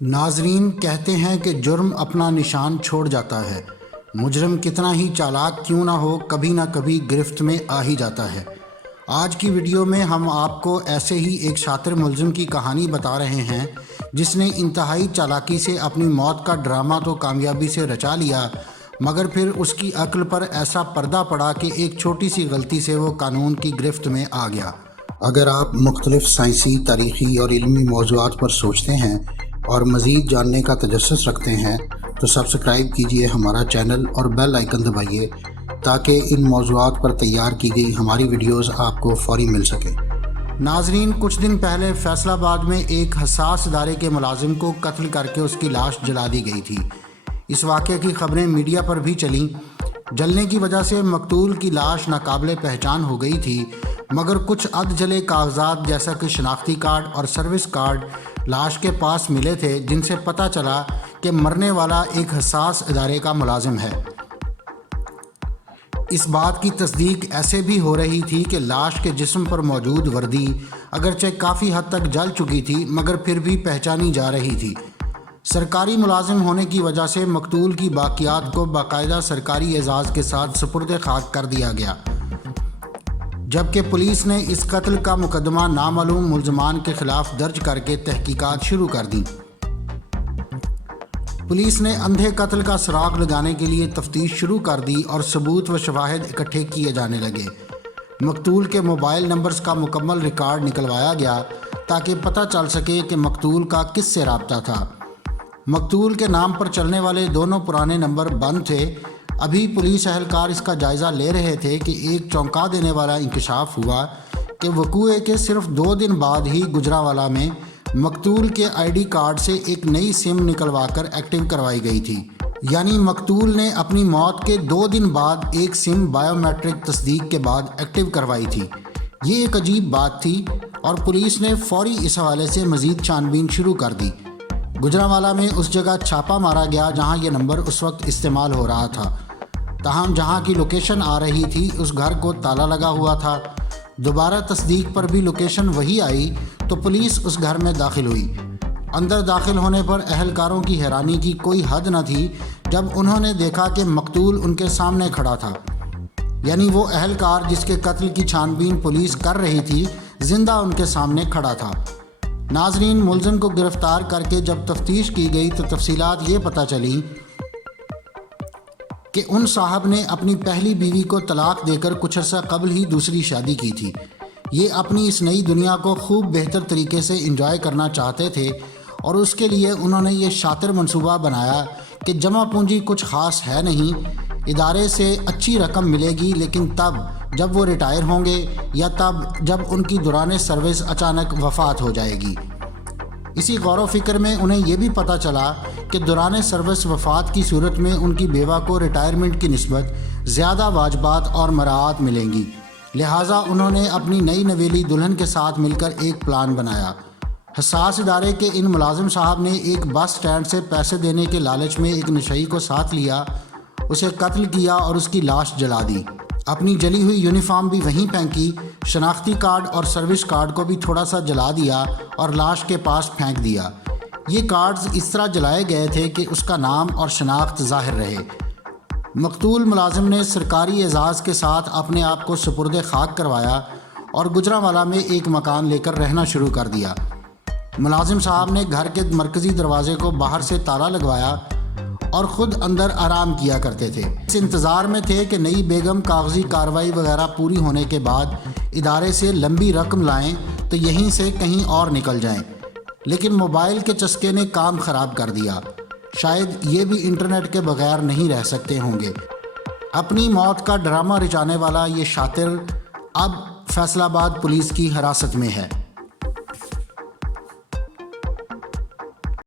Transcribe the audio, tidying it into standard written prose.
ناظرین کہتے ہیں کہ جرم اپنا نشان چھوڑ جاتا ہے۔ مجرم کتنا ہی چالاک کیوں نہ ہو، کبھی نہ کبھی گرفت میں آ ہی جاتا ہے۔ آج کی ویڈیو میں ہم آپ کو ایسے ہی ایک شاطر ملزم کی کہانی بتا رہے ہیں جس نے انتہائی چالاکی سے اپنی موت کا ڈرامہ تو کامیابی سے رچا لیا، مگر پھر اس کی عقل پر ایسا پردہ پڑا کہ ایک چھوٹی سی غلطی سے وہ قانون کی گرفت میں آ گیا۔ اگر آپ مختلف سائنسی، تاریخی اور علمی موضوعات پر سوچتے ہیں اور مزید جاننے کا تجسس رکھتے ہیں تو سبسکرائب کیجئے ہمارا چینل اور بیل آئیکن دبائیے تاکہ ان موضوعات پر تیار کی گئی ہماری ویڈیوز آپ کو فوری مل سکے۔ ناظرین، کچھ دن پہلے فیصل آباد میں ایک حساس ادارے کے ملازم کو قتل کر کے اس کی لاش جلا دی گئی تھی۔ اس واقعے کی خبریں میڈیا پر بھی چلیں۔ جلنے کی وجہ سے مقتول کی لاش ناقابل پہچان ہو گئی تھی، مگر کچھ جلے کاغذات جیسا کہ شناختی کارڈ اور سروس کارڈ لاش کے پاس ملے تھے، جن سے پتہ چلا کہ مرنے والا ایک حساس ادارے کا ملازم ہے۔ اس بات کی تصدیق ایسے بھی ہو رہی تھی کہ لاش کے جسم پر موجود وردی اگرچہ کافی حد تک جل چکی تھی، مگر پھر بھی پہچانی جا رہی تھی۔ سرکاری ملازم ہونے کی وجہ سے مقتول کی باقیات کو باقاعدہ سرکاری اعزاز کے ساتھ سپرد خاک کر دیا گیا، جبکہ پولیس نے اس قتل کا مقدمہ نامعلوم ملزمان کے خلاف درج کر کے تحقیقات شروع کر دیں۔ پولیس نے اندھے قتل کا سراغ لگانے کے لیے تفتیش شروع کر دی اور ثبوت و شواہد اکٹھے کیے جانے لگے۔ مقتول کے موبائل نمبرز کا مکمل ریکارڈ نکلوایا گیا تاکہ پتہ چل سکے کہ مقتول کا کس سے رابطہ تھا۔ مقتول کے نام پر چلنے والے دونوں پرانے نمبر بند تھے۔ ابھی پولیس اہلکار اس کا جائزہ لے رہے تھے کہ ایک چونکا دینے والا انکشاف ہوا کہ وقوعے کے صرف 2 دن بعد ہی گجرانوالہ میں مقتول کے آئی ڈی کارڈ سے ایک نئی سم نکلوا کر ایکٹیو کروائی گئی تھی۔ یعنی مقتول نے اپنی موت کے 2 دن بعد ایک سم بائیو میٹرک تصدیق کے بعد ایکٹیو کروائی تھی۔ یہ ایک عجیب بات تھی اور پولیس نے فوری اس حوالے سے مزید چھانبین شروع کر دی۔ گجرانوالہ میں اس جگہ چھاپا مارا گیا جہاں یہ نمبر اس وقت استعمال ہو رہا تھا، تاہم جہاں کی لوکیشن آ رہی تھی اس گھر کو تالا لگا ہوا تھا۔ دوبارہ تصدیق پر بھی لوکیشن وہی آئی تو پولیس اس گھر میں داخل ہوئی۔ اندر داخل ہونے پر اہلکاروں کی حیرانی کی کوئی حد نہ تھی جب انہوں نے دیکھا کہ مقتول ان کے سامنے کھڑا تھا، یعنی وہ اہلکار جس کے قتل کی چھانبین پولیس کر رہی تھی زندہ ان کے سامنے کھڑا تھا۔ ناظرین، ملزم کو گرفتار کر کے جب تفتیش کی گئی تو تفصیلات یہ پتہ چلیں کہ ان صاحب نے اپنی پہلی بیوی کو طلاق دے کر کچھ عرصہ قبل ہی دوسری شادی کی تھی۔ یہ اپنی اس نئی دنیا کو خوب بہتر طریقے سے انجوائے کرنا چاہتے تھے اور اس کے لیے انہوں نے یہ شاطر منصوبہ بنایا کہ جمع پونجی کچھ خاص ہے نہیں، ادارے سے اچھی رقم ملے گی لیکن تب جب وہ ریٹائر ہوں گے یا تب جب ان کی دوران سروس اچانک وفات ہو جائے گی۔ اسی غور و فکر میں انہیں یہ بھی پتہ چلا کہ دوران سروس وفات کی صورت میں ان کی بیوہ کو ریٹائرمنٹ کی نسبت زیادہ واجبات اور مراعات ملیں گی، لہٰذا انہوں نے اپنی نئی نویلی دلہن کے ساتھ مل کر ایک پلان بنایا۔ حساس ادارے کے ان ملازم صاحب نے ایک بس سٹینڈ سے پیسے دینے کے لالچ میں ایک نشئی کو ساتھ لیا، اسے قتل کیا اور اس کی لاش جلا دی۔ اپنی جلی ہوئی یونیفارم بھی وہیں پھینکی، شناختی کارڈ اور سروس کارڈ کو بھی تھوڑا سا جلا دیا اور لاش کے پاس پھینک دیا۔ یہ کارڈز اس طرح جلائے گئے تھے کہ اس کا نام اور شناخت ظاہر رہے۔ مقتول ملازم نے سرکاری اعزاز کے ساتھ اپنے آپ کو سپرد خاک کروایا اور گجرانوالہ میں ایک مکان لے کر رہنا شروع کر دیا۔ ملازم صاحب نے گھر کے مرکزی دروازے کو باہر سے تالا لگوایا اور خود اندر آرام کیا کرتے تھے۔ اس انتظار میں تھے کہ نئی بیگم کاغذی کارروائی وغیرہ پوری ہونے کے بعد ادارے سے لمبی رقم لائیں تو یہیں سے کہیں اور نکل جائیں، لیکن موبائل کے چسکے نے کام خراب کر دیا۔ شاید یہ بھی انٹرنیٹ کے بغیر نہیں رہ سکتے ہوں گے۔ اپنی موت کا ڈرامہ رچانے والا یہ شاطر اب فیصل آباد پولیس کی حراست میں ہے۔